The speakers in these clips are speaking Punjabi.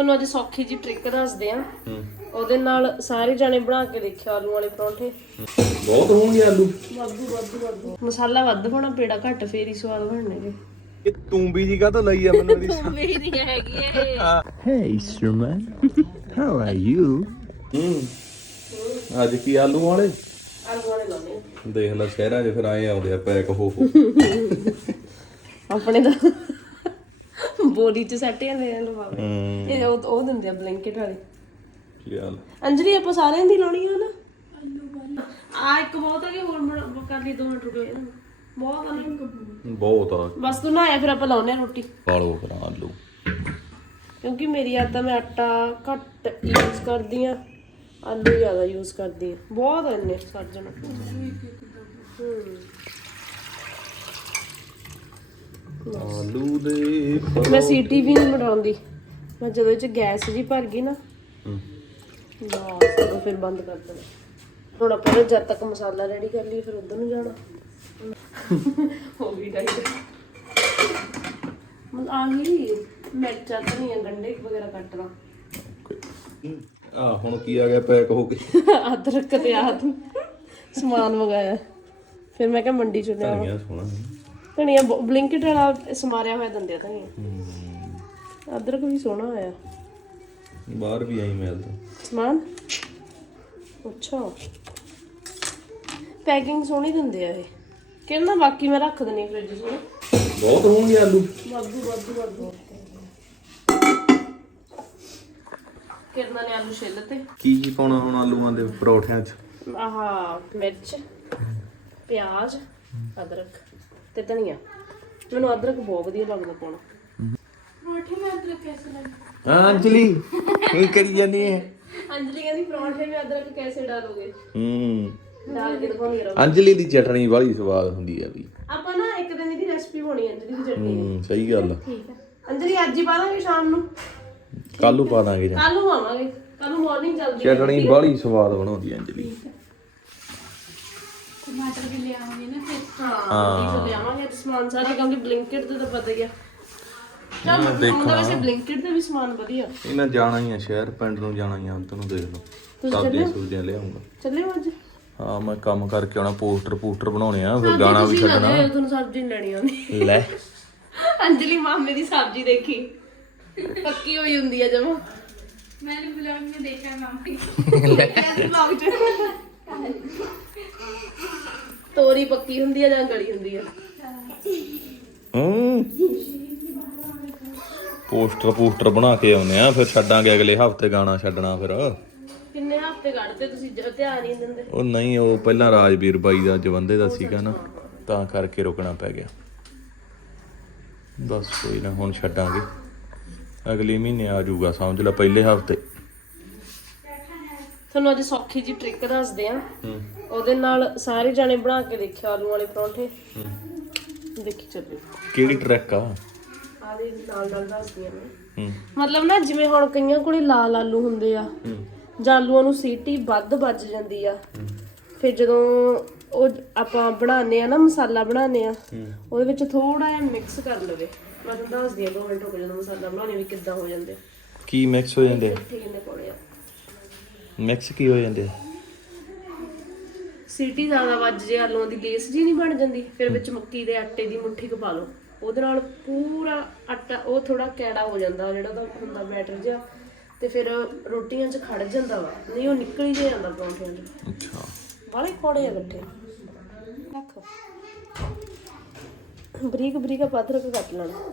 ਤੁਹਾਨੂੰ ਅੱਜ ਸੌਖੀ ਜੀ ਟ੍ਰਿਕ ਦੱਸਦੇ ਆ। ਹੂੰ। ਉਹਦੇ ਨਾਲ ਸਾਰੇ ਜਾਣੇ ਬਣਾ ਕੇ ਦੇਖਿਓ ਆਲੂ ਵਾਲੇ ਪਰੌਂਠੇ। ਬਹੁਤ ਹੋਣਗੇ ਆਲੂ। ਵਾਧੂ ਵਾਧੂ ਵਾਧੂ। ਮਸਾਲਾ ਵੱਧ ਪਾਉਣਾ ਪੇੜਾ ਘੱਟ ਫੇਰ ਹੀ ਸਵਾਦ ਬਣਨਗੇ। ਇਹ ਤੂੰ ਵੀ ਜੀ ਕਾ ਤੋਂ ਲਈ ਆ ਮੈਨੂੰ ਦੀ ਮੇਰੀ ਹੈਗੀ ਇਹ। Hey, Sherman. How are you? ਹੂੰ। ਅੱਜ ਕੀ ਆਲੂ ਵਾਲੇ? ਆਲੂ ਵਾਲੇ ਲਾਉਣੇ। ਦੇਖ ਲੈ ਸ਼ਹਿਰਾਂ 'ਚ ਫਿਰ ਆਏ ਆਉਂਦੇ ਆ ਪੈਕ ਹੋ ਹੋ। ਆਪਣੇ ਦਾ ਬੋਰੀ ਚ ਸੱਟ ਜਾਂਦੇ ਆ ਲਵਾਵੇ ਇਹ ਉਹ ਉਹ ਦਿੰਦੇ ਆ ਬਲੈਂਕਟ ਵਾਲੇ। ਚੱਲ ਅੰਜਲੀ ਆਪਾਂ ਸਾਰਿਆਂ ਦੀ ਲਾਉਣੀ ਆ ਨਾ? ਆ ਇੱਕ ਬਹੁਤ ਆ ਕਿ ਹੋਰ ਕਰ ਲਈ ਦੋ ਮਿੰਟ ਰੁਕੋ ਬਹੁਤ ਆ। ਨਾ। ਬਹੁਤ ਆ। ਬਸ ਤੂੰ ਨਾ ਆਇਆ ਫਿਰ ਆਪਾਂ ਲਾਉਨੇ ਆ ਰੋਟੀ। ਪਾਲੋ ਕਰਾਂ ਆਲੂ। ਕਿਉਂਕਿ ਮੇਰੀ ਆਦਤ ਮੈਂ ਆਟਾ ਘੱਟ ਯੂਜ਼ ਕਰਦੀ ਆ ਆਲੂ ਜ਼ਿਆਦਾ ਯੂਜ਼ ਕਰਦੀ ਆ। ਬਹੁਤ ਇੰਨੇ ਸਰਜਣ ਆਲੂ ਦੇ ਮੈਂ ਸੀਟੀ ਵੀ ਨਹੀਂ ਮਰਾਉਂਦੀ ਮੈਂ ਜਦੋਂ ਇਹ ਚ ਗੈਸ ਜੀ ਭਰ ਗਈ ਨਾ ਹੂੰ। ਬਸ ਉਦੋਂ ਫਿਰ ਬੰਦ ਕਰ ਦੇਣਾ। ਹੁਣ ਆਪਾਂ ਨੇ ਜਦ ਤੱਕ ਮਸਾਲਾ ਰੈਡੀ ਕਰ ਲਈ ਫਿਰ ਉਧਰ ਨੂੰ ਜਾਣਾ। ਹੋ ਗਈ ਡਾਈਟ ਮਨ ਆਹੀ ਮਿਰਚਾਂ ਧਨੀਆ ਗੰਡੇ ਵਗੈਰਾ ਕੱਟਣਾ ਆ ਹੁਣ ਕੀ ਆ ਗਿਆ ਪੈਕ ਹੋ ਕੇ ਅਦਰਕ ਤੇ ਆਦ ਸਮਾਨ ਮੰਗਾਇਆ। ਫਿਰ ਮੈਂ ਕਿਹਾ ਮੰਡੀ ਚ ਲਿਆਵਾਂ। ਧਨੀਆ ਸੋਹਣਾ ਧਨੀਆ ਬਲਿੰਕਟ ਵਾਲਾ ਸਮਾਰਿਆ ਹੋਇਆ ਦੰਦਿਆ ਧਨੀਆ। ਅਦਰਕ ਵੀ ਸੋਹਣਾ ਆਇਆ। ਬਾਹਰ ਵੀ ਆਈ ਮਿਲਦਾ ਸਮਾਨ? ਅੱਛਾ। ਪੈਕਿੰਗ ਸੋਹਣੀ ਦਿੰਦੇ ਆ ਇਹ। ਕਹਿੰਦਾ ਬਾਕੀ ਮੈਂ ਰੱਖ ਦਣੀ ਫ੍ਰਿਜ 'ਚ। ਬਹੁਤ ਹੋਣਗੇ ਆਲੂ। ਵਾਧੂ ਵਾਧੂ ਵਾਧੂ। ਕਿਰਨਾ ਨੇ ਆਲੂ ਛਿੱਲ ਤੇ। ਕੀ ਕੀ ਪਾਉਣਾ ਹੁਣ ਆਲੂਆਂ ਦੇ ਪਰੌਠਿਆਂ 'ਚ? ਆਹ ਮਿਰਚ ਪਿਆਜ਼ ਅਦਰਕ। ਤੇ ਧਨੀਆ। ਮੈਨੂੰ ਅਦਰਕ ਬਹੁਤ ਵਧੀਆ ਲੱਗਦਾ ਪਾਉਣਾ। ਹਾਂ ਅੰਜਲੀ। ਕੀ ਕਰੀ ਜਾਨੀ ਹੈ ਅੰਜਲੀ ਕਹਿੰਦੀ ਪਰੌਂਠੇ ਵਿੱਚ ਅਦਰਕ ਕੈਸੇ ਡਾਲੋਗੇ? ਹੂੰ। ਡਾਲ ਕੇ ਦਿਖਾਉਂਗੀ ਰੋ ਅੰਜਲੀ ਦੀ ਚਟਣੀ ਵਾਲੀ ਸਵਾਦ ਹੁੰਦੀ ਆ ਵੀ। ਆਪਾਂ ਨਾ ਇੱਕ ਦਿਨ ਇਹਦੀ ਰੈਸਪੀ ਪਾਉਣੀ ਹੈ ਅੰਜਲੀ ਦੀ ਚਟਨੀ ਦੀ। ਹੂੰ ਸਹੀ ਗੱਲ ਠੀਕ ਹੈ ਅੰਜਲੀ ਅੱਜ ਹੀ ਪਾ ਦਾਂਗੇ ਸ਼ਾਮ ਨੂੰ। ਕੱਲੂ ਪਾ ਦਾਂਗੇ ਜਾਂ? ਕੱਲ ਨੂੰ ਆਵਾਂਗੇ ਕੱਲ ਨੂੰ ਮਾਰਨਿੰਗ ਜਲਦੀ ਚਟਣੀ ਵਾਲੀ ਸਵਾਦ ਬਣਾਉਂਦੀ ਆ ਅੰਜਲੀ। ਹਾਂ ਠੀਕ ਹਾਂ ਲਿਆਵਾਂਗੇ ਅੱਜ ਸਮਾਨ ਸਾਰਾ ਕਿਉਂਕਿ ਬਲਿੰਕਟ ਤੇ ਤਾਂ ਪਤਾ ਹੀ ਆ। ਚੱਲ ਦੇਖਣਾ। ਵੈਸੇ ਬਲਿੰਕਟ ਤੇ ਵੀ ਸਮਾਨ ਵਧੀਆ। ਇਹਨਾਂ ਜਾਣਾ ਹੀ ਆ ਸ਼ਹਿਰ ਪਿੰਡ ਨੂੰ ਜਾਣਾ ਹੀ ਆ ਅੰਤ ਨੂੰ ਦੇਖ ਲਓ। ਸਬਜ਼ੀ ਸੁਬਜ਼ੀਆਂ ਲਿਆਉਂਗਾ। ਚੱਲੇ ਅੱਜ? ਹਾਂ ਮੈਂ ਕੰਮ ਕਰਕੇ ਆਉਣਾ ਪੋਸਟਰ ਪੋਸਟਰ ਬਣਾਉਣੇ ਆ ਫਿਰ ਗਾਣਾ ਵੀ ਛੱਡਣਾ। ਤੁਹਾਨੂੰ ਸਬਜ਼ੀ ਲੈਣੀ ਆਉਂਦੀ ਲੈ। ਅੰਜਲੀ ਮਾਮੇ ਦੀ ਸਬਜ਼ੀ ਦੇਖੀ। ਪੱਕੀ ਹੋਈ ਹੁੰਦੀ ਆ ਜਮਾ। ਮੈਂ ਬਲੌਗ ਵਿੱਚ ਦੇਖਿਆ ਮਾਮੇ। ਲੈ ਬਲੌਗ ਚ। ਤੋਰੀ ਪੱਕੀ ਹੁੰਦੀ ਆ ਜਾਂ ਗਲੀ ਹੁੰਦੀ ਆ? ਹੂੰ। ਪੋਸਟਰ ਪੋਸਟਰ ਬਣਾ ਕੇ ਆਉਨੇ ਆ ਫਿਰ ਛੱਡਾਂਗੇ ਅਗਲੇ ਹਫ਼ਤੇ ਗਾਣਾ ਛੱਡਣਾ ਫਿਰ। ਕਿੰਨੇ ਹਫ਼ਤੇ ਕੱਢਦੇ ਤੁਸੀਂ? ਜ- ਧਿਆਨ ਨਹੀਂ ਦਿੰਦੇ। ਉਹ ਨਹੀਂ ਉਹ ਪਹਿਲਾਂ ਰਾਜਵੀਰ ਬਾਈ ਦਾ ਜਵੰਦੇ ਦਾ ਸੀਗਾ ਨਾ ਤਾਂ ਕਰਕੇ ਰੁਕਣਾ ਪੈ ਗਿਆ। ਬਸ ਕੋਈ ਨਾ ਹੁਣ ਛੱਡਾਂਗੇ। ਅਗਲੇ ਮਹੀਨੇ ਆ ਜਾਊਗਾ ਸਮਝ ਲੈ ਪਹਿਲੇ ਹਫ਼ਤੇ। ਤੁਹਾਨੂੰ ਅੱਜ ਸੌਖੀ ਜੀ ਟ੍ਰਿਕ ਦੱਸਦੇ ਆ। ਹੂੰ। ਉਹਦੇ ਨਾਲ ਸਾਰੇ ਜਾਣੇ ਬਣਾ ਕੇ ਦੇਖਿਓ ਆਲੂ ਵਾਲੇ ਪਰੌਂਠੇ। ਦੇਖੀ ਚੱਲਿਓ ਕਿਹੜੀ ਟਰੈਕ ਆ? ਆਲੇ ਨਾਲ ਨਾਲ ਦੱਸਦੀ ਆ ਮੈਂ। ਹੂੰ। ਮਤਲਬ ਨਾ ਜਿਵੇਂ ਹੁਣ ਕਈਆਂ ਕੋਲੇ ਲਾਲ ਆਲੂ ਹੁੰਦੇ ਆ ਹੂੰ। ਜਾਂ ਆਲੂਆਂ ਨੂੰ ਸੀਟੀ ਵੱਧ ਵੱਜ ਜਾਂਦੀ ਆ। ਫਿਰ ਜਦੋਂ ਉਹ ਆਪਾਂ ਬਣਾਉਂਦੇ ਆ ਨਾ ਮਸਾਲਾ ਬਣਾਉਂਦੇ ਆ ਉਹਦੇ ਵਿੱਚ ਥੋੜਾ ਜਿਹਾ ਮਿਕਸ ਕਰ ਲਵੇ। ਮੈਂ ਤੁਹਾਨੂੰ ਦੱਸਦੀ ਆ ਦੋ ਮਿੰਟ ਰੁਕ ਜਦੋਂ ਮਸਾਲਾ ਬਣਾਉਣੇ ਵੀ ਕਿੱਦਾਂ ਹੋ ਜਾਂਦੇ ਕੀ ਮਿਕਸ ਹੋ ਜਾਂਦੇ ਠੀਕ ਨੇ ਪਾਉਣੇ ਆ। ਮਿਕਸ ਕੀ ਹੋ ਜਾਂਦੇ ਆ। ਸੀਟੀ ਜ਼ਿਆਦਾ ਵੱਜ ਜੇ ਆਲੂਆਂ ਦੀ ਲੇਸ ਜੀ ਨਹੀਂ ਬਣ ਜਾਂਦੀ। ਫਿਰ ਵਿੱਚ ਮੱਕੀ ਦੇ ਆਟੇ ਦੀ ਮੁੱਠੀ ਕੁ ਪਾ ਲਓ। ਉਹਦੇ ਨਾਲ ਪੂਰਾ ਆਟਾ ਉਹ ਥੋੜਾ ਕੈੜਾ ਹੋ ਜਾਂਦਾ ਜਿਹੜਾ ਉਹਦਾ ਹੁੰਦਾ ਬੈਟਰ ਜਿਹਾ। ਤੇ ਫਿਰ ਰੋਟੀਆਂ 'ਚ ਖੜ ਜਾਂਦਾ ਵਾ। ਨਹੀਂ ਉਹ ਨਿਕਲ ਹੀ ਜਾਂਦਾ ਪਰੌਂਠਿਆਂ 'ਚ। ਅੱਛਾ। ਬਾਲੇ ਕੋੜੇ ਆ ਇਕੱਠੇ ਰੱਖ। ਬਰੀਕ ਬਰੀਕ ਅਦਰਕ ਕੱਟ ਲੈਣਾ।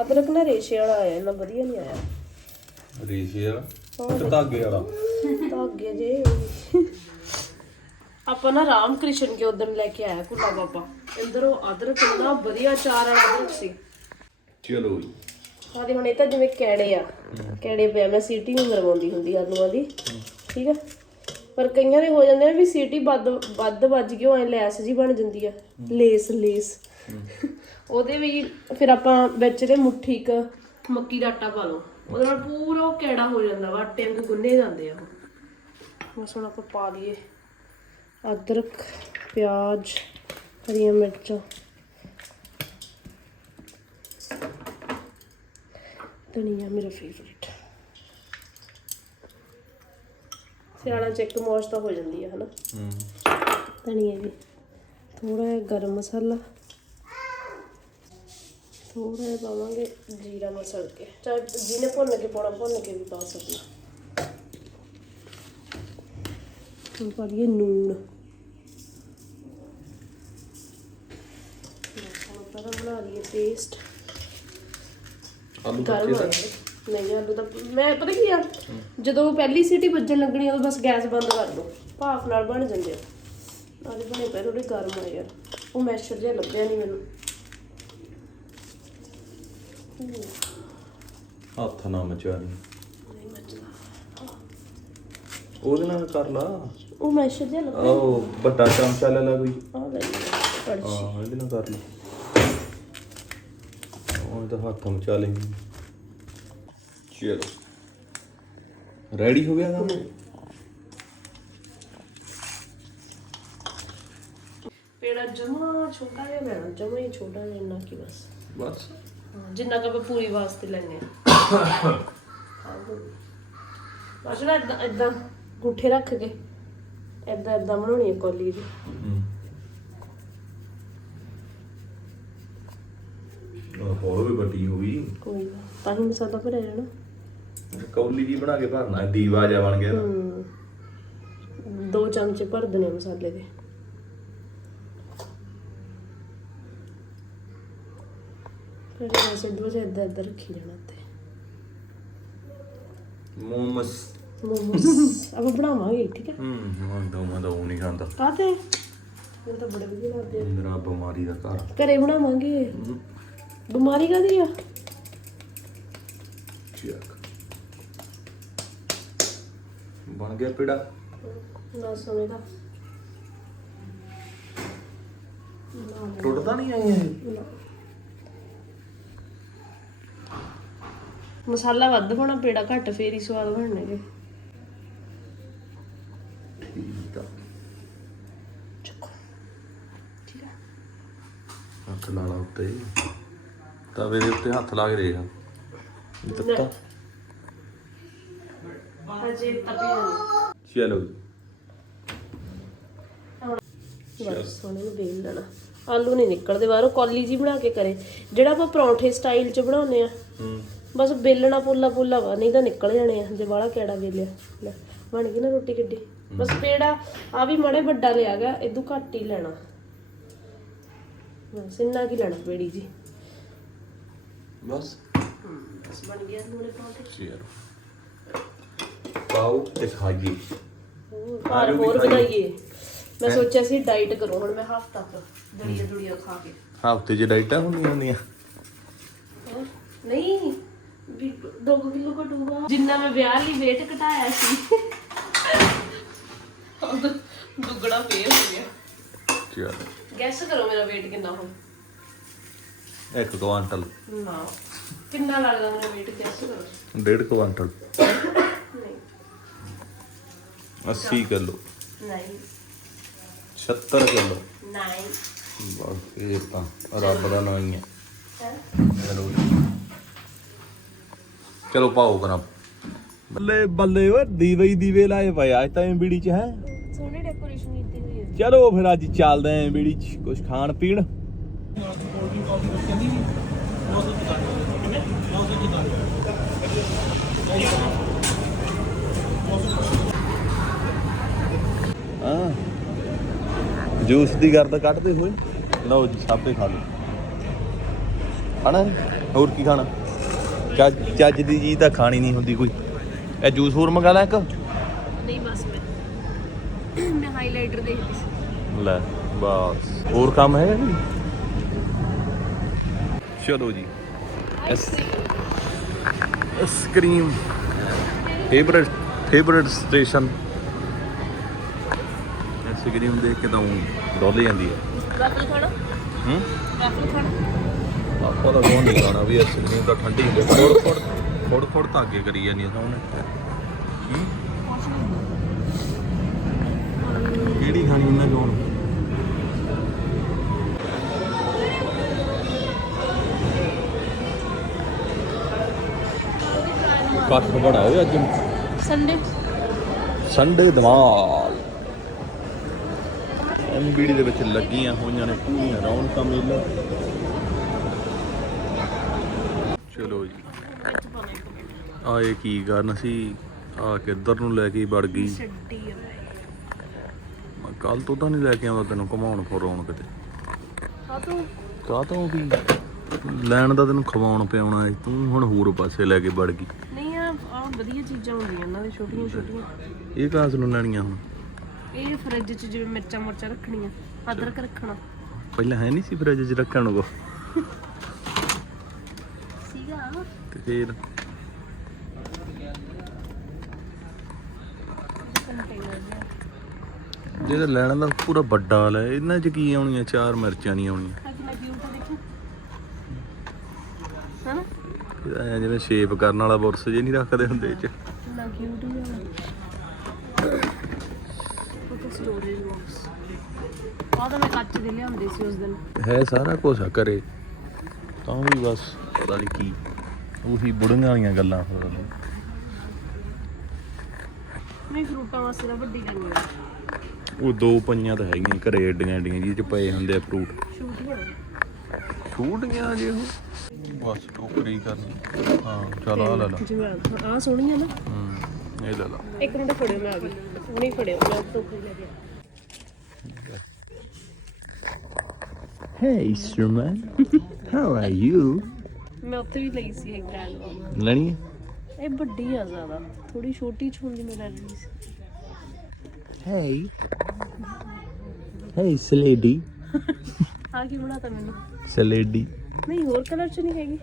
ਅਦਰਕ ਨਾ ਰੇਸ਼ੇ ਵਾਲਾ ਆਇਆ ਇੰਨਾ ਵਧੀਆ ਨਹੀਂ ਆਇਆ। ਰੇਸ਼ੇ ਵਾਲਾ? ਤੇ ਧਾਗੇ ਵਾਲਾ। ਧਾਗੇ ਜੇ। ਆਪਾਂ ਨਾ ਰਾਮ ਕ੍ਰਿਸ਼ਨ ਕੇ ਉਦੋਂ ਲੈ ਕੇ ਆਇਆ ਕੁੱਲਾ ਬਾਬਾ। ਇੰਦਰ ਉਹ ਅਦਰਕ ਨਾ ਵਧੀਆ ਚਾਰ ਵਾਲਾ ਅਦਰਕ ਸੀ। ਚਲੋ ਜੀ। ਆਦੇ ਹੁਣ ਇਹ ਤਾਂ ਜਿਵੇਂ ਕੈੜੇ ਆ। ਕੈੜੇ ਪਿਆ ਮੈਂ ਸੀਟੀ ਨਹੀਂ ਮਰਵਾਉਂਦੀ ਹੁੰਦੀ ਆਲੂਆਂ ਦੀ। ਠੀਕ ਆ? ਪਰ ਕਈਆਂ ਦੇ ਹੋ ਜਾਂਦੇ ਨੇ ਵੀ ਸੀਟੀ ਵੱਧ ਵੱਧ ਵੱਜ ਉਹ ਐ ਲੈਸ ਜੀ ਬਣ ਜਾਂਦੀ ਆ। ਲੇਸ ਲੇਸ। ਉਹਦੇ ਵੀ ਫਿਰ ਆਪਾਂ ਵਿੱਚ ਦੇ ਮੁੱਠੀ ਕ ਮੱਕੀ ਦਾ ਆਟਾ ਪਾ ਲਓ। ਉਹਦੇ ਨਾਲ ਪੂਰਾ ਉਹ ਕੈੜਾ ਹੋ ਜਾਂਦਾ ਵਾ ਆਟੇ ਵਾਂਗੂ ਗੁੰਨੇ ਜਾਂਦੇ ਆ ਉਹ। ਬਸ ਹੁਣ ਆਪਾਂ ਪਾ ਲਈਏ। ਅਦਰਕ ਪਿਆਜ਼ ਹਰੀਆਂ ਮਿਰਚਾਂ। ਧਨੀਆ ਮੇਰਾ ਫੇਵਰੇਟ ਸਿਆਲਾਂ ਚ ਇੱਕ ਮੌਜ ਤਾਂ ਹੋ ਜਾਂਦੀ ਹੈ ਹਨਾ? ਹੂੰ। ਧਨੀਆ ਜੀ ਥੋੜਾ ਜਿਹਾ ਗਰਮ ਮਸਾਲਾ। ਥੋੜਾ ਜਿਹਾ ਪਾਵਾਂਗੇ ਜੀਰਾ ਮਸਲ ਕੇ। ਚਾਹੇ ਜਿਹਨੇ ਭੁੰਨ ਕੇ ਪਾਉਣਾ ਭੁੰਨ ਕੇ ਵੀ ਪਾ ਸਕਦਾ। ਹੁਣ ਪਾ ਲਈਏ ਨੂਣ। ਬਸ ਹੁਣ ਪਹਿਲਾਂ ਬਣਾ ਲਈਏ ਪੇਸਟ ਆਲੂ ਗਰਮ ਕੱਚੇ ਹੋ ਤਾਂ ਜਾਣੇ ਨਹੀਂ ਆਲੂ ਤਾਂ ਮੈਂ ਪਤਾ ਕੀ ਆ? ਜਦੋਂ ਪਹਿਲੀ ਸੀਟੀ ਵੱਜਣ ਲੱਗਣੀ ਉਦੋਂ ਬਸ ਗੈਸ ਬੰਦ ਕਰ ਲਓ। ਭਾਫ ਨਾਲ ਬਣ ਜਾਂਦੇ ਆ। ਆਲੇ ਬਣੇ ਪਏ ਥੋੜੇ ਗਰਮ ਆ। ਯਾਰ ਉਹ ਮੈਸ਼ਰ ਜਿਹਾ ਲੱਭਿਆ ਨਹੀਂ ਮੈਨੂੰ। ਹੱਥ ਨਾ ਨਹੀਂ। ਮੱਚਦਾ। ਉਹਦੇ ਨਾਲ ਕਰ ਲਾ। ਉਹ ਮੈਸ਼ਰ ਜਿਹਾ ਲੱਭਿਆ ਉਹ ਵੱਡਾ ਚਮਚਾ ਲੈ ਲੈ ਕੋਈ। ਆ ਲੈ ਕੜਛੀ। ਹਾਂ ਇਹਦੇ ਨਾਲ ਕਰ ਲਾ। ਉਹ ਤਾਂ ਹੱਥ ਮਚਾ ਲੈ ਚਲੋ। ਰੈਡੀ ਹੋ ਗਿਆ ਕੰਮ? ਪੇੜਾ ਜਮਾ ਛੋਟਾ ਜਿਹਾ ਲੈਣਾ ਜਮਾ ਹੀ ਛੋਟਾ ਜਿਹਾ ਇੰਨਾ ਕੀ ਬਸ। ਬਸ। ਜਿੰਨਾ ਕੁ ਆਪਾਂ ਪੂਰੀ ਵਾਸਤੇ ਲੈਣੇ ਆ ਨਾ ਇਦਾਂ ਇਦਾਂ ਗੁੱਠੇ ਰੱਖ ਕੇ ਇਦਾਂ ਇਦਾਂ ਬਣਾਉਣੀ ਹੈ ਕੋਲੀ ਦੀ ਉਹ ਹੋਰ ਵੀ ਵੱਡੀ ਹੋ ਗਈ। ਕੋਈ ਨਾ ਤਾਂ ਹੀ ਮਸਾਲਾ ਭਰਿਆ ਜਾਣਾ। ਕੌਲੀ ਜੀ ਬਣਾ ਕੇ ਭਰਨਾ ਦੀਵਾ ਜਾ ਬਣ ਗਿਆ। ਹਮ, ਦੋ ਚਮਚੇ ਭਰ ਦੇਣੇ ਮਸਾਲੇ ਦੇ। ਦੋ ਜਿਹਾ ਇਦਾਂ ਇਦਾਂ ਰੱਖੀ ਜਾਣਾ ਤੇ ਮੋਮਸ। ਮੋਮੋਸ। ਆਪਾਂ ਬਣਾਵਾਂਗੇ ਠੀਕ ਹੈ? ਹੂੰ ਮੈਂ ਤਾਂ ਮੈਂ ਉਹ ਨਹੀਂ ਖਾਂਦਾ। ਕਾਤੇ ਮੈਨੂੰ ਤਾਂ ਬੜੇ ਵਧੀਆ ਲੱਗਦੇ ਮੇਰਾ ਬਿਮਾਰੀ ਦਾ ਘਰ। ਆ ਘਰੇ ਬਣਾਵਾਂਗੇ। ਬਿਮਾਰੀ ਕਾਦੀ ਆ? ਚੈੱਕ। ਬਣ ਗਿਆ ਪੇੜਾ। ਨਾ ਸਮਝਦਾ। ਟੁੱਟਦਾ ਨਹੀਂ ਆਈ ਇਹ? ਮਸਾਲਾ ਵੱਧ ਹੋਣਾ ਪੇੜਾ ਘੱਟ ਫੇਰ ਹੀ ਸਵਾਦ ਬਣਨਗੇ। ਠੀਕ ਆ। ਚੱਕੋ। ਠੀਕ ਆ। ਹੱਥ ਲਾ ਲਾ ਉੱਤੇ। ਤਵੇ ਦੇ ਉੱਤੇ ਹੱਥ ਲਾ ਕੇ ਦੇਖ। ਦਿੱਤਾ ਹਜੇ ਤਪੀ ਜਾਣੀ ਚਲੋ। ਬਸ ਸੋਨੇ ਨੂੰ ਵੇਲ ਲੈਣਾ ਆਲੂ ਨਹੀਂ ਨਿਕਲਦੇ ਬਾਹਰੋਂ ਕੌਲੀ ਜੀ ਬਣਾ ਕੇ ਕਰੇ। ਜਿਹੜਾ ਆਪਾਂ ਪਰੌਂਠੇ ਸਟਾਈਲ ਚ ਬਣਾਉਨੇ ਆ ਹੂੰ। ਬਸ ਬੇਲਣਾ ਪੁੱਲਾ ਪੁੱਲਾ ਵਾ ਨਹੀਂ ਤਾਂ ਨਿਕਲ ਜਾਣੇ ਆ ਜੇ ਬਾਹਲਾ ਕਿਹੜਾ ਵੇਲਿਆ। ਲੈ ਬਣ ਗਈ ਨਾ ਰੋਟੀ ਕਿੱਡੀ। ਬਸ ਪੇੜਾ ਆ ਵੀ ਮੜੇ ਵੱਡਾ ਲਿਆ ਗਿਆ ਇਦੋਂ ਘੱਟ ਹੀ ਲੈਣਾ। ਬਸ ਇੰਨਾ ਕੀ ਲੈਣਾ ਪੇੜੀ ਜੀ। ਬਸ। ਬਸ ਬਣ ਗਿਆ ਨੂਨੇ ਪਰੌਂਠੇ। ਚਲੋ। ਪਾਓ ਤੇ ਖਾਈਏ। ਹੋਰ ਹੋਰ ਵਧਾਈਏ ਮੈਂ ਸੋਚਿਆ ਸੀ ਡਾਈਟ ਕਰੂੰ ਹੁਣ ਮੈਂ ਹਫਤਾ ਤੱਕ ਦਲੀਆ ਦੁਲੀਆ ਖਾ ਕੇ। ਹਫ਼ਤੇ ਚ ਡਾਈਟਾਂ ਹੁੰਦੀਆਂ ਹੁੰਦੀਆਂ? ਨਹੀਂ। ਵੀ 2 ਕਿਲੋ ਘਟੂਗਾ ਜਿੰਨਾ ਮੈਂ ਵਿਆਹ ਲਈ weight ਘਟਾਇਆ ਸੀ। ਦੁੱਗਣਾ ਫੇਰ ਹੋ ਗਿਆ। ਚਲੋ। ਗੈਸ ਕਰੋ ਮੇਰਾ weight ਕਿੰਨਾ ਹੁਣ ਇੱਕ ਕੁਆਂਟਲ। ਨਾ। ਕਿੰਨਾ ਲੱਗਦਾ ਮੇਰਾ weight ਗੈਸ ਕਰੋ। ਡੇਢ ਕੁਆਂਟਲ। ਨਹੀਂ। 80 ਕਿਲੋ। ਨਹੀਂ। 76 ਕਿਲੋ। ਨਹੀਂ। ਬਸ ਇਹ ਤਾਂ ਰੱਬ ਦਾ ਨਾਮ ਹੀ ਹੈ। ਹੈ? ਚਲੋ ਚਲੋ ਪਾਓ ਕਰਾਂ ਬੱਲੇ ਬੱਲੇ ਓਏ ਦੀਵੇ ਹੀ ਦੀਵੇ ਲਾਏ ਪਏ ਅੱਜ ਤਾਂ ਬੀੜੀ ਚ ਹੈ। ਸੋਹਣੀ ਡੈਕੋਰੇਸ਼ਨ ਕੀਤੀ ਹੋਈ ਹੈ। ਚਲੋ ਫਿਰ ਅੱਜ ਚੱਲਦੇ ਆਂ ਬੀੜੀ ਚ ਕੁਝ ਖਾਣ ਪੀਣ। ਹਾਂ। ਜੂਸ ਦੀ ਗਰਦ ਕੱਢਦੇ ਹੋਏ। ਲਓ ਜੀ ਸਾਪੇ ਖਾ ਲਓ। ਖਾਣਾ ਹੈ? ਹੋਰ ਕੀ ਖਾਣਾ? ਚੱਜ ਚੱਜ ਦੀ ਚੀਜ਼ ਤਾਂ ਖਾਣੀ ਨਹੀਂ ਹੁੰਦੀ ਕੋਈ। ਇਹ ਜੂਸ ਹੋਰ ਮੰਗਾ ਲੈ ਇੱਕ। ਨਹੀਂ ਬਸ ਮੈਂ। ਮੈਂ ਹਾਈਲਾਈਟਰ ਦੇਖਦੀ ਸੀ। ਲੈ ਬਸ। ਹੋਰ ਕੰਮ ਹੈ ਨਹੀਂ ਚਲੋ ਜੀ। ਇਸ ice cream favourite favourite station ice cream ਦੇਖ ਕੇ ਤਾਂ ਡੋਲ ਜਾਂਦੀ ਹੈ। ਰਫਲ ਖਾਣਾ? ਹੂੰ? ਖਾਣਾ? ਆਪਾਂ ਤਾਂ ਕੋਈ ਨਹੀਂ ਖਾਣਾ ਵੀ ਆਈਸਕ੍ਰੀਮ ਤਾਂ ਠੰਡੀ ਹੁੰਦੀ ਥੋੜ ਥੋੜ ਥੋੜ ਥੋੜ ਤਾਂ ਅੱਗੇ ਕਰੀ ਜਾਂਦੀ ਹੈ ਸਾਹਮਣੇ ਹੂੰ? ਕਿਹੜੀ ਖਾਣੀ ਉਹਨਾਂ ਹੁਣ? ਕੱਠ ਬੜਾ ਹੋਇਆ ਅੱਜ। ਸੰਡੇ। ਸੰਡੇ ਧਮਾਲ ਐਮਬੀਡੀ ਦੇ ਵਿੱਚ ਲੱਗੀਆਂ ਹੋਈਆਂ ਨੇ ਪੂਰੀਆਂ ਰੌਣਕਾਂ ਮੇਲਾ। ਚਲੋ ਜੀ। ਆਏ ਕੀ ਕਰਨ ਸੀ ਆ ਕਿੱਧਰ ਨੂੰ ਲੈ ਕੇ ਵੜ ਗਈ? ਮੈਂ। ਕੱਲ ਤੋਂ ਤਾਂ ਨਹੀਂ ਲੈ ਕੇ ਆਉਂਦਾ ਤੈਨੂੰ ਘੁਮਾਉਣ ਫਰਾਉਣ ਕਿਤੇ। ਹਾਂ ਤੂੰ ਕਾਹ ਤੋਂ ਵੀ? ਲੈਣ ਦਾ ਤੈਨੂੰ ਖਵਾਉਣ ਪਿਆਉਣਾ ਏ, ਤੂੰ ਹੁਣ ਹੋਰ ਪਾਸੇ ਲੈ ਕੇ ਵੜ ਗਈ। ਨਹੀਂ ਆ ਵਧੀਆ ਚੀਜ਼ਾਂ ਹੁੰਦੀਆਂ ਇਹਨਾਂ ਦੇ ਛੋਟੀਆਂ ਛੋਟੀਆਂ। ਇਹ ਕਾਸ ਨੂੰ ਲੈਣੀਆਂ ਹੁਣ? ਇਹ ਫਰਿੱਜ 'ਚ ਜਿਵੇਂ ਮਿਰਚਾਂ ਮੁਰਚਾਂ ਰੱਖਣੀਆਂ ਅਦਰਕ ਰੱਖਣਾ। ਪਹਿਲਾਂ ਹੈ ਨਹੀਂ ਸੀ ਫਰਿੱਜ 'ਚ ਰੱਖਣ ਨੂੰ। ਸੀਗਾ ਤੇ ਫੇਰ ਜਿਹੜਾ ਲੈਣਾ ਦਾ ਪੂਰਾ ਵੱਡਾ ਲੈ ਇਹਨਾਂ 'ਚ ਕੀ ਆਉਣੀਆਂ? ਚਾਰ ਮਿਰਚਾਂ ਨਹੀਂ ਆਉਣੀਆਂ। ਐਂ ਜਿਵੇਂ ਸ਼ੇਪ ਕਰਨ ਵਾਲਾ ਬੁਰਸ ਜੇ ਨਹੀਂ ਰੱਖਦੇ ਹੁੰਦੇ ਇਹ 'ਚ। ਹੈ ਸਾਰਾ ਕੁਝ ਆ ਕਰੇ ਤਾਂ ਵੀ ਬਸ ਪਤਾ ਨਹੀਂ ਕੀ। ਉਹੀ ਬੁੜੀਆਂ ਵਾਲੀਆਂ ਗੱਲਾਂ ਹੋਰ ਨਹੀਂ। ਫਰੂਟਾਂ ਵਾਸਤੇ ਤਾਂ ਵੱਡੀ ਲੈਣੀ ਆ ਉਹ ਦੋ ਪਈਆਂ ਤਾਂ ਹੈਗੀਆਂ ਘਰੇ ਏਡੀਆਂ ਏਡੀਆਂ ਜਿਹਦੇ ਚ ਪਏ ਹੁੰਦੇ ਆ ਫਰੂਟ ਛੂਟ ਹੋਣਾ ਛੂਟ ਗਿਆ ਜੇ ਉਹ। ਬਸ ਟੋਕਰੀ ਕਰਨੀ। ਹਾਂ ਚਲ ਆ ਲੈ ਲਾ। ਜਿਵੇਂ ਆ ਸੋਹਣੀ ਆ ਨਾ। ਹੂੰ ਇਹ ਲੈ ਲਾ। ਇੱਕ ਮਿੰਟ ਫੜਿਓ ਮੈਂ ਆ ਗਈ। ਹੁਣੇ ਫੜਿਓ। ਮੈਂ ਟੋਕਰੀ ਲੈ ਕੇ Hey, Sherman. How are you? ਮੈਂ ਉੱਥੇ ਵੀ ਲਈ ਸੀ ਇੱਕ ਬ੍ਰਾਂਡ ਵਾਲੀ ਲੈਣੀ ਹੈ? ਇਹ ਵੱਡੀ ਆ ਜ਼ਿਆਦਾ। ਥੋੜੀ ਛੋਟੀ ਚ ਹੁੰਦੀ ਮੈਂ ਲੈ ਲਈ ਸੀ। Hey. Hey, Slady. ਆ ਕੀ ਬਣਾਤਾ ਮੈਨੂੰ? Slady. ਨਹੀਂ ਹੋਰ ਕਲਰ ਚ ਨਹੀਂ ਹੈਗੀ।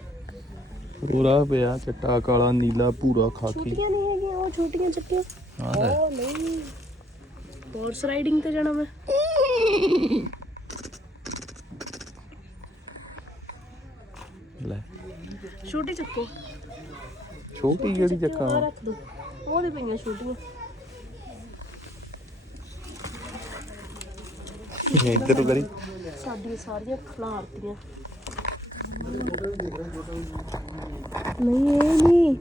ਆ ਪਿਆ ਚਿੱਟਾ ਕਾਲਾ ਨੀਲਾ ਭੂਰਾ ਖਾਕੀ। ਛੋਟੀਆਂ ਨਹੀਂ ਹੈਗੀਆਂ ਉਹ ਛੋਟੀਆਂ ਚੱਕੀਆਂ ਆ ਲੈ। ਉਹ ਨਹੀਂ। ਹੌਰਸ ਰਾਈਡਿੰਗ ਤੇ ਜਾਣਾ ਮੈਂ। ਛੋਟੀ ਚੱਕੋ। ਛੋਟੀ ਜਿਹੜੀ ਆਹ ਚੱਕਾ ਰੱਖ ਦੋ। ਉਹਦੇ ਪਈਆਂ ਛੋਟੀਆਂ। ਇੱਧਰ ਨੂੰ ਕਰੀ ਸਾਡੀਆਂ ਸਾਰੀਆਂ ਖਲਾਰਤੀਆਂ। ਨਹੀਂ ਇਹ ਨਹੀਂ।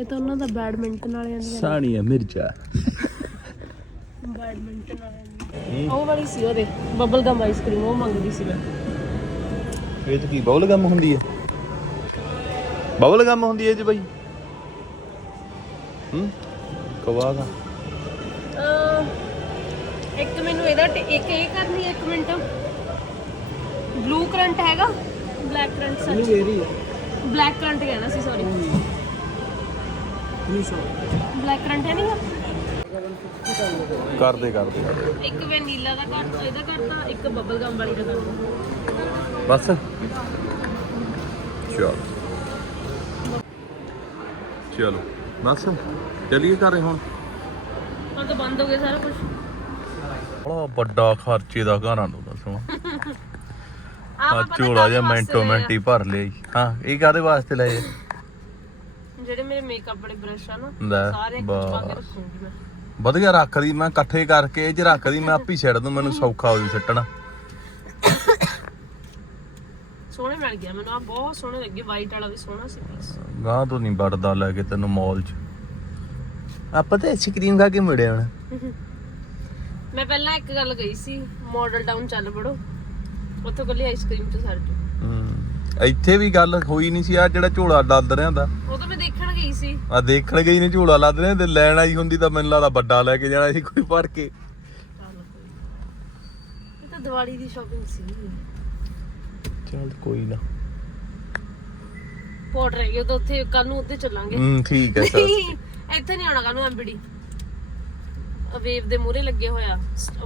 ਇਹ ਤਾਂ ਉਹਨਾਂ ਦਾ ਬੈਡਮਿੰਟਨ ਵਾਲਿਆਂ ਦੀਆਂ। ਸਾਨੀਆ ਮਿਰਜ਼ਾ ਬੈਡਮਿੰਟਨ ਵਾਲਿਆਂ ਦੀ ਉਹ ਵਾਲੀ ਸੀ ਉਹਦੇ। ਬਬਲ ਗਮ ਆਈਸਕ੍ਰੀਮ ਉਹ ਮੰਗਦੀ ਸੀ ਮੈਂ। ਇਹ ਚ ਕੀ ਬਬਲ ਗਮ ਹੁੰਦੀ ਹੈ? ਬਬਲ ਗਮ ਹੁੰਦੀ ਹੈ ਜੀ ਬਾਈ। ਹੂੰ ਕਵਾ ਦਾ। ਅਹ, ਇੱਕ ਮੈਨੂੰ ਇਹਦਾ ਟ- ਇੱਕ ਇਹ ਕਰਨੀ ਹੈ ਇੱਕ ਮਿੰਟ। ਬਲੂ ਕਰੰਟ ਹੈਗਾ? ਬਲੈਕ ਕਰੰਟ ਸੱਚ। ਬਲੈਕ ਕਰੰਟ ਕਹਿਣਾ ਸੀ ਸੌਰੀ ਬਲੈਕ ਕਰੰਟ ਹੈ ਨਹੀਂ? ਕਰਦੇ ਕਰਦੇ ਕਰਦੇ। ਇੱਕ ਵੈਨੀਲਾ ਦਾ ਕਰਤਾ ਇਹਦਾ ਕਰਤਾ ਇੱਕ ਬਬਲ ਗਮ ਵਾਲੀ ਦਾ ਕਰਤਾ ਬਸ। ਚਲੋ। ਚਲੋ। ਬਸ ਚਲਿਏ ਘਰੇ ਹੁਣ। ਹੁਣ ਤਾਂ ਬੰਦ ਹੋ ਗਿਆ ਸਾਰਾ ਕੁਝ ਬੜਾ ਵੱਡਾ ਖਰਚੇ ਦਾ ਘਰਾਂ ਨੂੰ ਦੱਸੋ ਆ ਝੋਲਾ ਜਿਹਾ ਮਿੰਟੋ ਮਿੰਟੀ ਭਰ ਲਿਆ ਈ। ਹਾਂ ਇਹ ਕਾਦੇ ਵਾਸਤੇ ਲਏ ਜਿਹੜੇ ਮੇਰੇ ਮੇਕਅਪ ਵਾਲੇ ਬ੍ਰਸ਼ ਆ ਨਾ ਸਾਰੇ ਕੁਝ ਪਾ ਕੇ ਰੱਖੂੰਗੀ ਮੈਂ। ਵਧੀਆ ਰੱਖਦੀ ਮੈਂ ਇਕੱਠੇ ਕਰਕੇ ਇਹ ਚ ਰੱਖਦੀ ਮੈਂ ਆਪੇ ਛੱਡ ਦੂੰ ਮੈਨੂੰ ਸੌਖਾ ਹੋ ਜੂ ਸਿੱਟਣਾ। ਸੋਹਣੇ ਮਿਲ ਗਿਆ ਮੈਨੂੰ ਆ ਬਹੁਤ ਸੋਹਣੇ ਲੱਗੇ ਵਾਈਟ ਵਾਲਾ ਵੀ ਸੋਹਣਾ ਸੀ ਪੀਸ ਗਾਂ ਤੋਂ ਨਹੀਂ ਵੜਦਾ ਲੈ ਕੇ ਤੈਨੂੰ ਮਾਲ 'ਚ। ਆਪਾਂ ਤੇ ਆਈਸਕ੍ਰੀਮ ਖਾ ਕੇ ਮੁੜਿਆ ਹੁਣ। ਮੈਂ ਪਹਿਲਾਂ ਇੱਕ ਗੱਲ ਗਈ ਸੀ ਮਾਡਲ ਟਾਊਨ ਚੱਲ ਪੜੋ ਉੱਥੋਂ ਕੱਲੀ ਆਈਸਕ੍ਰੀਮ ਚ ਸਰ ਜੂ ਹਮ, ਇੱਥੇ ਵੀ ਗੱਲ ਹੋਈ ਨਹੀਂ ਸੀ ਆ ਜਿਹੜਾ ਝੋਲਾ ਲੱਦ ਰਿਆਂ ਦਾ ਉਹ ਤਾਂ ਮੈਂ ਦੇਖਣ ਗਈ ਸੀ। ਆ ਦੇਖਣ ਗਈ ਨੇ ਝੋਲਾ ਲੱਦ ਰਿਆਂ ਤੇ ਲੈਣ ਆਈ ਹੁੰਦੀ ਤਾਂ ਮੈਨੂੰ ਲੱਗਦਾ ਵੱਡਾ ਲੈ ਕੇ ਜਾਣਾ ਸੀ ਕੋਈ ਭਰ ਕੇ। ਚੱਲ ਕੋਈ। ਇਹ ਤਾਂ ਦੀਵਾਲੀ ਦੀ ਸ਼ਾਪਿੰਗ ਸੀ। ਚੱਲ ਕੋਈ ਨਾ। ਪੋਟ ਰਹਿ ਉਹ ਤਾਂ ਉੱਥੇ ਕੱਲ ਨੂੰ ਉੱਥੇ ਚੱਲਾਂਗੇ। ਹੂੰ ਠੀਕ ਹੈ ਸਰ। ਇੱਥੇ ਨਹੀਂ ਆਉਣਾ ਕੱਲ ਨੂੰ ਐਮਬੀਡੀ ਵੇਵ ਦੇ ਮੂਹਰੇ ਲੱਗੇ ਹੋਇਆ।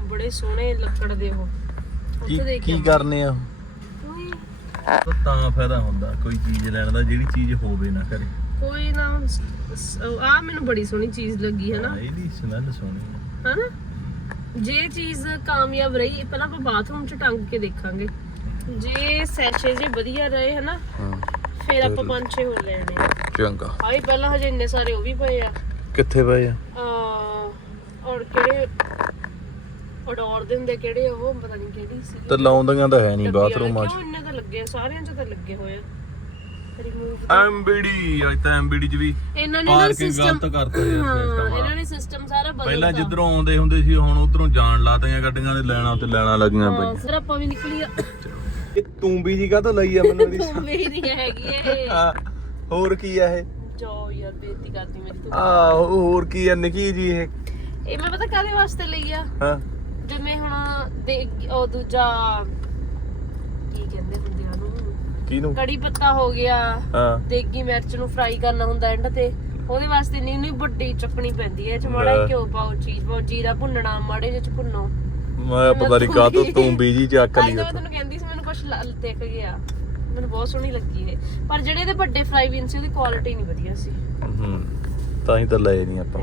ਬੜੇ ਸੋਹਣੇ ਲੱਕੜ ਦੇ ਉਹ। ਕੀ ਉੱਥੇ ਦੇਖ ਕੀ ਕਰਨੇ ਆ? ਕੋਈ ਤਾਂ ਫਾਇਦਾ ਹੁੰਦਾ ਕੋਈ ਚੀਜ਼ ਲੈਣ ਦਾ ਜਿਹੜੀ ਚੀਜ਼ ਹੋਵੇ ਨਾ ਕਰੇ ਕੋਈ ਨਾ ਆ ਮੈਨੂੰ ਬੜੀ ਸੋਹਣੀ ਚੀਜ਼ ਲੱਗੀ ਹੈ ਨਾ। ਇਹਦੀ ਸਮੈਲ ਸੋਹਣੀ ਆ। ਹਨਾ? ਜੇ ਚੀਜ਼ ਕਾਮਯਾਬ ਰਹੀ ਪਹਿਲਾਂ ਆਪਾਂ ਬਾਥਰੂਮ ਚ ਟੰਗ ਕੇ ਦੇਖਾਂਗੇ। ਜੇ ਸੈਚੇ ਜੇ ਵਧੀਆ ਰਹੇ ਹਨਾ? ਹਾਂ। ਫਿਰ ਆਪਾਂ ਪੰਜ ਛੇ ਹੋਰ ਲੈਣੇ ਆ। ਚੰਗਾ ਆਈ ਪਹਿਲਾਂ ਹਜੇ ਇੰਨੇ ਸਾਰੇ ਉਹ ਵੀ ਪਏ ਆ। ਕਿੱਥੇ ਪਏ ਆ? ਅਹ, ਔਰ ਕਿਹੜੇ ਔਰ ਦੇ ਹੁੰਦੇ ਕਿਹੜੇ ਉਹ ਪਤਾ ਨਹੀਂ ਕਿਹੜੀ ਸੀ ਤੇ ਲਾਉਂਦੀਆਂ ਤਾਂ ਹੈ ਨਹੀਂ। ਬਾਥਰੂਮਾਂ 'ਚ? ਕਿਉਂ ਇੰਨੇ ਤਾਂ ਲੱਗੇ ਆ, ਸਾਰਿਆਂ 'ਚ ਤਾਂ ਲੱਗੇ ਹੋਏ ਆ। ਰਿਮੂਵ ਐਮਬੀਡੀ ਅੱਜ ਤਾਂ ਐਮਬੀਡੀ ਚ ਵੀ ਇਹਨਾਂ ਨੇ ਨਾ ਪਾਰਕਿੰਗ ਸਿਸਟਮ ਗਲਤ ਕਰਤਾ ਯਾਰ ਹਾਂ ਸਿਸਟਮ ਇਹਨਾਂ ਨੇ ਸਿਸਟਮ ਸਾਰਾ ਬਦਲਤਾ। ਪਹਿਲਾਂ ਜਿੱਧਰੋਂ ਆਉਂਦੇ ਹੁੰਦੇ ਸੀ ਹੁਣ ਉਧਰੋਂ ਜਾਣ ਲਾਤੀਆਂ ਗੱਡੀਆਂ ਦੇ ਲੈਣਾ ਤੇ ਲੈਣਾ ਲੱਗੀਆਂ ਹਾਂ ਸਰ ਆਪਾਂ ਵੀ ਨਿਕਲੀ ਆ ਇਹ ਤੂੰ ਵੀ ਜੀ ਕਾ ਲਈ ਆ ਮੈਨੂੰ ਤੂੰ ਮੇਰੀ ਨਹੀਂ ਹੈਗੀ ਇਹ। ਆ ਹੋਰ ਕੀ ਆ ਇਹ? ਜੋ ਯਾਰ ਬੇਇੱਜ਼ਤੀ ਕਰਦੀ ਮੇਰੀ ਤੂੰ। ਆ ਹੋਰ ਕੀ ਆ ਨਿੱਕੀ ਜੀ ਇਹ? ਇਹ ਮੈਂ ਪਤਾ ਕਾਦੇ ਵਾਸਤੇ ਲਈ ਆ? ਹਾਂ। ਜਿਵੇਂ ਹੁਣ ਦੇ ਉਹ ਦੂਜਾ ਕੀ ਕਹਿੰਦੇ ਹੁੰਦੇ ਆ ਉਹਨੂੰ? ਕਿਹਨੂੰ? ਕੜੀ ਪੱਤਾ ਹੋ ਗਿਆ। ਹਾਂ। ਦੇਗੀ ਮਿਰਚ ਨੂੰ ਫਰਾਈ ਕਰਨਾ ਹੁੰਦਾ ਐਂਡ ਤੇ। ਉਹਦੇ ਵਾਸਤੇ ਨਹੀਂ ਨਹੀਂ ਵੱਡੀ ਚੱਕਣੀ ਪੈਂਦੀ ਹੈ ਇਹ ਚ ਮਾੜਾ ਜਿਹਾ। ਘਿਓ ਪਾਓ ਚੀਜ਼ ਪਾਓ ਜੀਰਾ ਭੁੰਨਣਾ ਮਾੜੇ ਜਿਹੇ ਚ ਭੁੰਨੋ। ਮੈਂ ਪਤਾ ਨਹੀਂ ਕਾ ਤੂੰ ਤੂੰ ਬੀਜੀ ਚੱਕ ਅੱਜ ਲਈ ਮੈਂ ਤੁਹਾਨੂੰ ਕਹਿੰਦੀ ਸੀ ਮੈਨੂੰ ਕੁਝ ਦੇਖ ਗਿਆ। ਮੈਨੂੰ ਬਹੁਤ ਸੋਹਣੀ ਲੱਗੀ ਇਹ। ਪਰ ਜਿਹੜੇ ਇਹਦੇ ਵੱਡੇ ਫਰਾਈ ਬੀਨ ਸੀ ਉਹਦੀ ਕੁਆਲਿਟੀ ਨਹੀਂ ਵਧੀਆ ਸੀ। ਹੂੰ ਤਾਂ ਹੀ ਤਾਂ ਲਏ ਨਹੀਂ ਆਪਾਂ।